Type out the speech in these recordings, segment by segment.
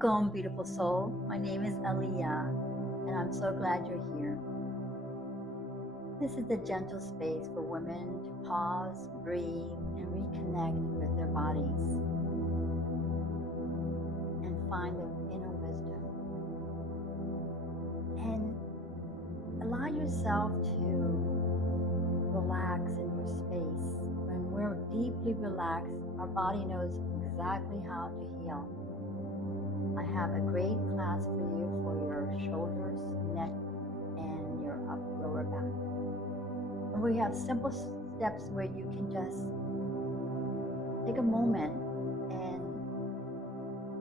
Welcome, beautiful soul. My name is Aliyah, and I'm so glad you're here. This is the gentle space for women to pause, breathe, and reconnect with their bodies and find their inner wisdom. And allow yourself to relax in your space. When we're deeply relaxed, our body knows exactly how to heal. I have a great class for you for your shoulders, neck, and your lower back. And we have simple steps where you can just take a moment and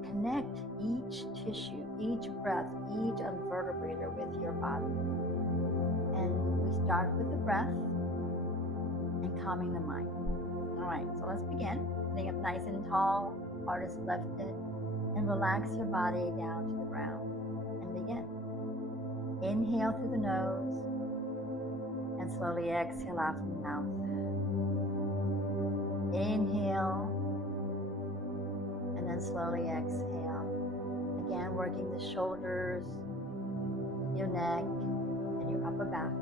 connect each tissue, each breath, each vertebrae with your body. And we start with the breath and calming the mind. All right, so let's begin. Sitting up nice and tall, heart is lifted, and relax your body down to the ground and begin. Inhale through the nose and slowly exhale out from the mouth. Inhale and then slowly exhale. Again, working the shoulders, your neck, and your upper back.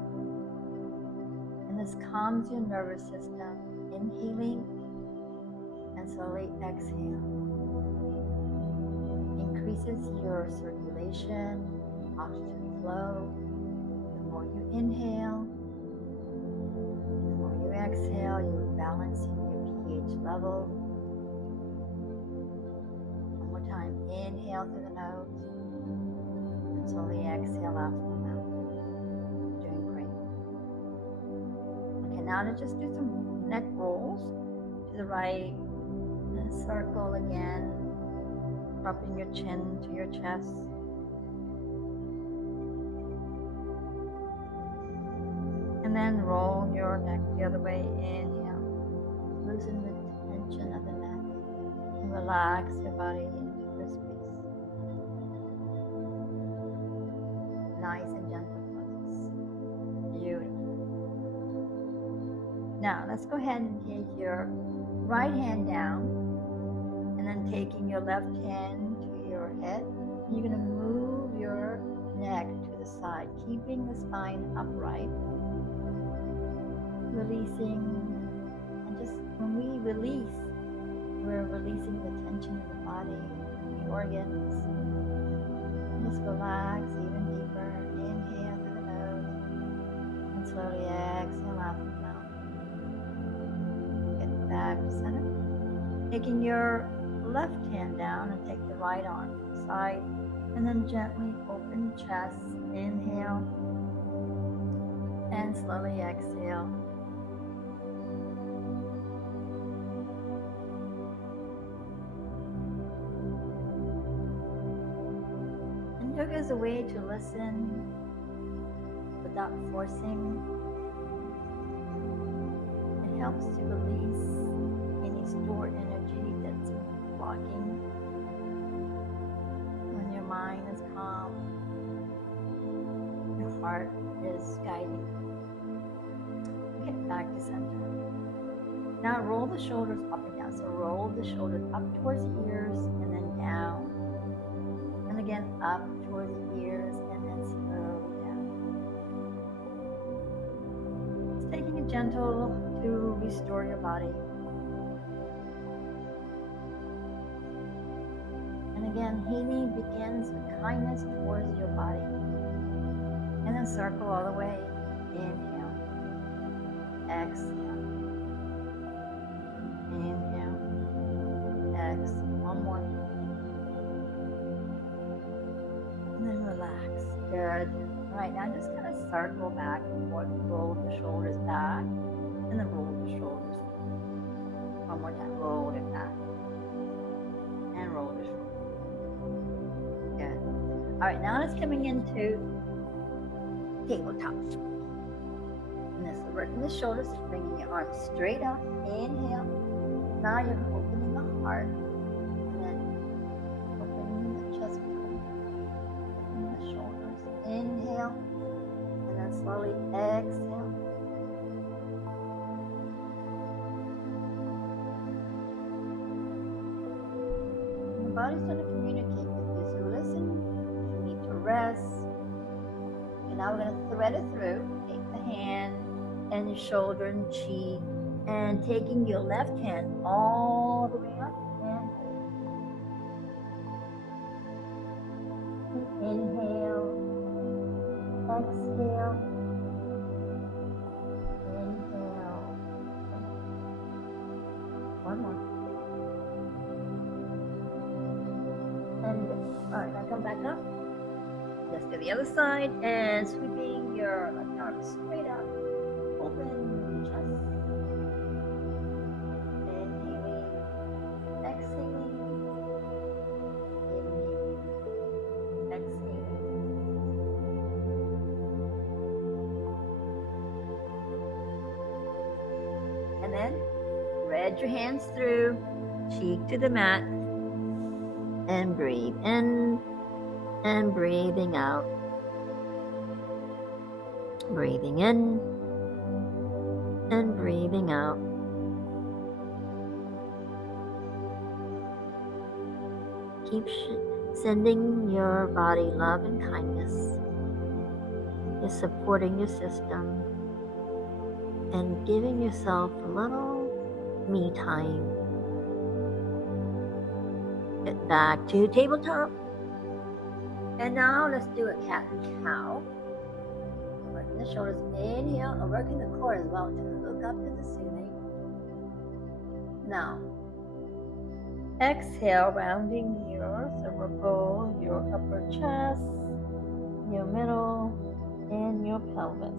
And this calms your nervous system. Inhaling and slowly exhale. Increases your circulation, oxygen flow. The more you inhale, the more you exhale, you're balancing your pH level. One more time, inhale through the nose, and slowly exhale out from the mouth. You're doing great. Okay, now to just do some neck rolls to the right, and circle again. Dropping your chin to your chest. And then roll your neck the other way. Inhale. Loosen the tension of the neck. And relax your body into the space. Nice and gentle poses. Beautiful. Now let's go ahead and take your right hand down. And then taking your left hand to your head, you're going to move your neck to the side, keeping the spine upright, releasing, and just when we release, we're releasing the tension in the body, the organs. And just relax even deeper. Inhale through the nose, and slowly exhale out from the mouth. Get back to center. Taking your left hand down and take the right arm to the side, and then gently open chest. Inhale and slowly exhale. And yoga is a way to listen without forcing. It helps to release any stored energy that's blocking. When your mind is calm, your heart is guiding. Get back to center. Now roll the shoulders up and down. So roll the shoulders up towards the ears and then down. And again up towards the ears and then slowly down. It's taking it gentle to restore your body. Again, healing begins with kindness towards your body. And then circle all the way. Inhale. Exhale. Inhale. Exhale. One more. And then relax. Good. All right, now just kind of circle back and forth. Roll the shoulders back. And then roll the shoulders. One more time. Roll it back. And roll the shoulders. Good. All right, now it's coming into tabletop. And this working the shoulders, bringing your arms straight up. Inhale. Now you're opening the heart, and then opening the chest, opening the shoulders. Inhale, and then slowly exhale. And the body's going to communicate with you. now we're going to thread it through. Take the hand and your shoulder and cheek, and taking your left hand all the way up and inhale, exhale, inhale. One more. And all right, now come back up. Let's do the other side, and sweeping your left arm straight up. Open chest. Inhaling, exhaling, inhaling, exhaling. And then thread your hands through, cheek to the mat, and breathe in and breathing out. Breathing in and breathing out. Keep sending your body love and kindness. You're supporting your system and giving yourself a little me time. Get back to tabletop. And now let's do a cat and cow. Working the shoulders, inhale, and working the core as well to look up to the ceiling. Now, exhale, rounding your cervical, your upper chest, your middle, and your pelvis.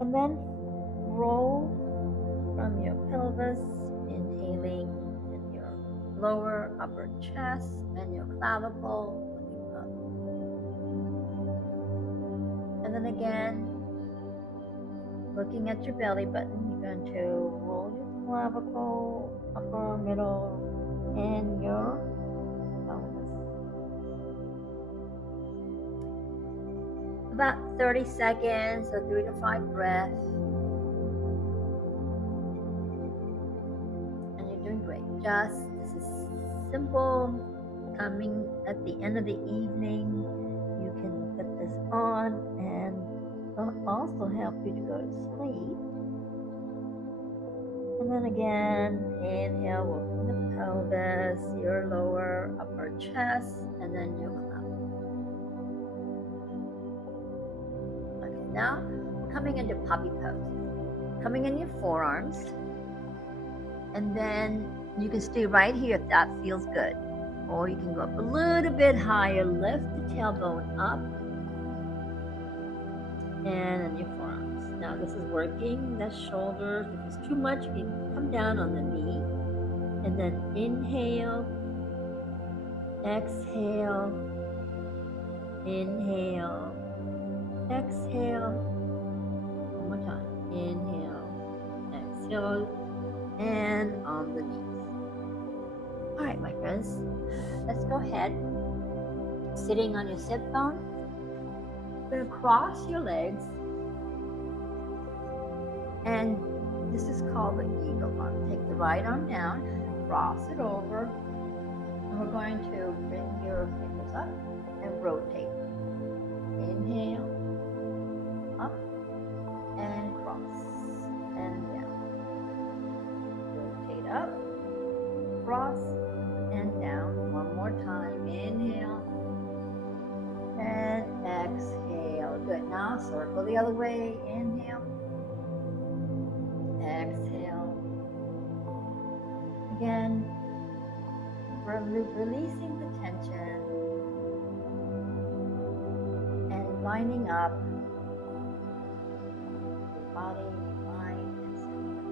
And then roll from your pelvis, inhaling in your lower upper chest and your clavicle, looking up. And then again, looking at your belly button, you're going to roll your clavicle, upper, middle, and your pelvis. About 30 seconds, so 3 to 5 breaths. And you're doing great. This is simple. Coming at the end of the evening, you can put this on and it'll also help you to go to sleep. And then again, inhale, working the pelvis, your lower upper chest, and then your clavicle. Okay, now we're coming into puppy pose. Coming in your forearms, and then you can stay right here if that feels good. Or you can go up a little bit higher, lift the tailbone up, and then your forearms. Now this is working the shoulders. If it's too much, you can come down on the knee. And then inhale, exhale, inhale, exhale. One more time. Inhale, exhale, and on the knees. All right, my friends, let's go ahead. Sitting on your sit bone, you're going to cross your legs, and this is called the eagle arm. Take the right arm down, cross it over, and we're going to bring your fingers up and rotate. Inhale, up, and cross, and down. Rotate up, cross, and down. One more time. Inhale and exhale. Good. Now circle the other way. Inhale, exhale. Again, releasing the tension and lining up body, mind, and spirit.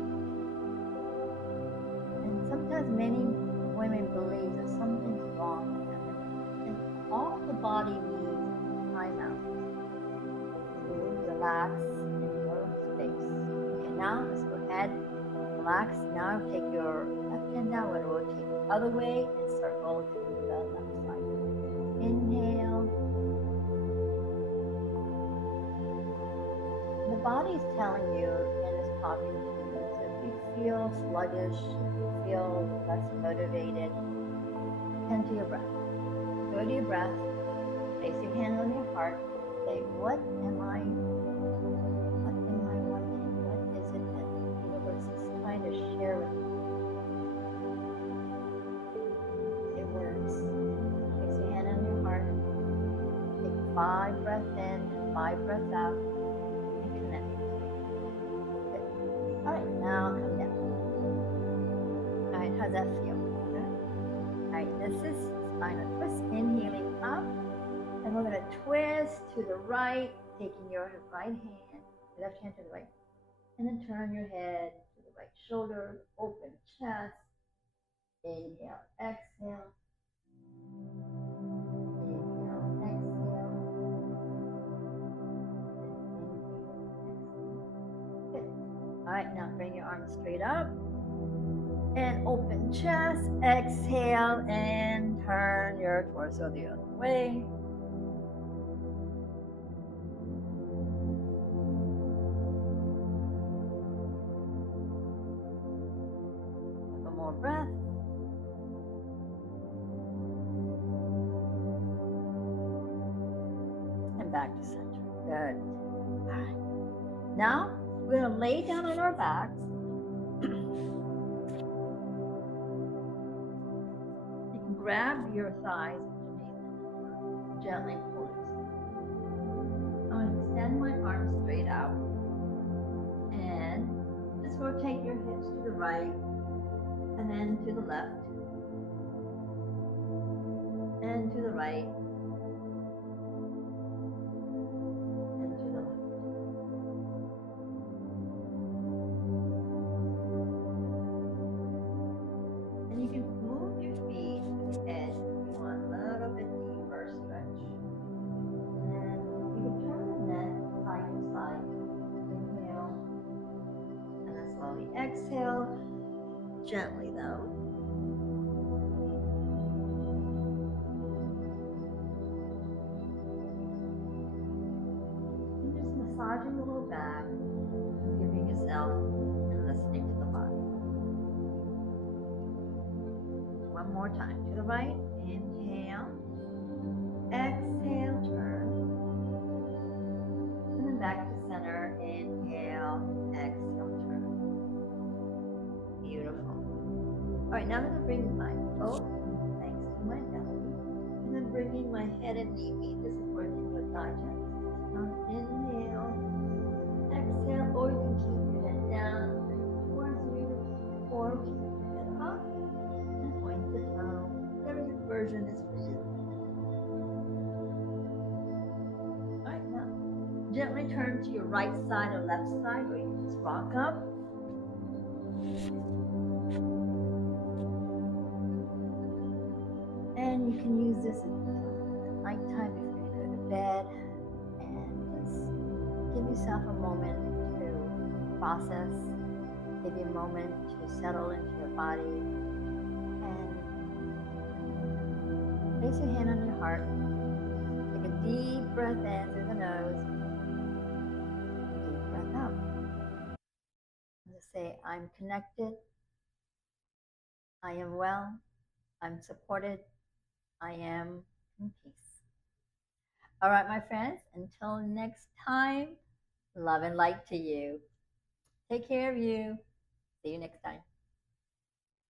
And sometimes many women believe that something's wrong with them, and all the body needs time out to relax in your space. Okay, now let's go ahead, relax. Now take your left hand down, we're going to rotate the other way and circle to the left side. Inhale. The body is telling you and is talking to you. So if you feel sluggish, if you feel less motivated, tend to your breath. Go to your breath Place your hand on your heart. Say, what am I wanting? What is it that the universe is trying to share with me? It works. Place your hand on your heart. Take 5 breaths in and 5 breaths out and connect. Good. All right, now come down. All right, how's that feel? Good. All right, this is spinal twist. Inhaling up, and we're going to twist to the right, taking your right hand, left hand to the right, and then turn your head to the right shoulder, open chest. Inhale, exhale. Inhale, exhale. Good. All right, now bring your arms straight up and open chest. Exhale and turn your torso the other way. One more breath. And back to center. Good. All right. Now we're going to lay down on our backs. You can grab your thighs underneath, gently pull it. I'm going to extend my arms straight out and just rotate your hips to the right and then to the left and to the right and to the left. And you can move your feet to the edge if you want a little bit deeper stretch. And you can turn the neck side to side. Inhale. And then slowly exhale. Gently though. And just massaging the low back, giving yourself and listening to the body. One more time. To the right. Inhale. Exhale. Turn. And then back to center. Inhale. Exhale. Turn. Beautiful. All right, now I'm going to bring my both thanks to my belly. And then bringing my head and knee meet. This is working with digest. Inhale. Exhale. Or you can keep your head down towards you. Or keep your head up. Point the toe, whatever your version is for you. All right, now gently turn to your right side or left side, or you can just rock up. And you can use this at nighttime before you go to bed, and just give yourself a moment to process, give you a moment to settle into your body. Place your hand on your heart. Take a deep breath in through the nose. A deep breath out. And just say, I'm connected. I am well. I'm supported. I am in peace. All right, my friends, until next time, love and light to you. Take care of you. See you next time.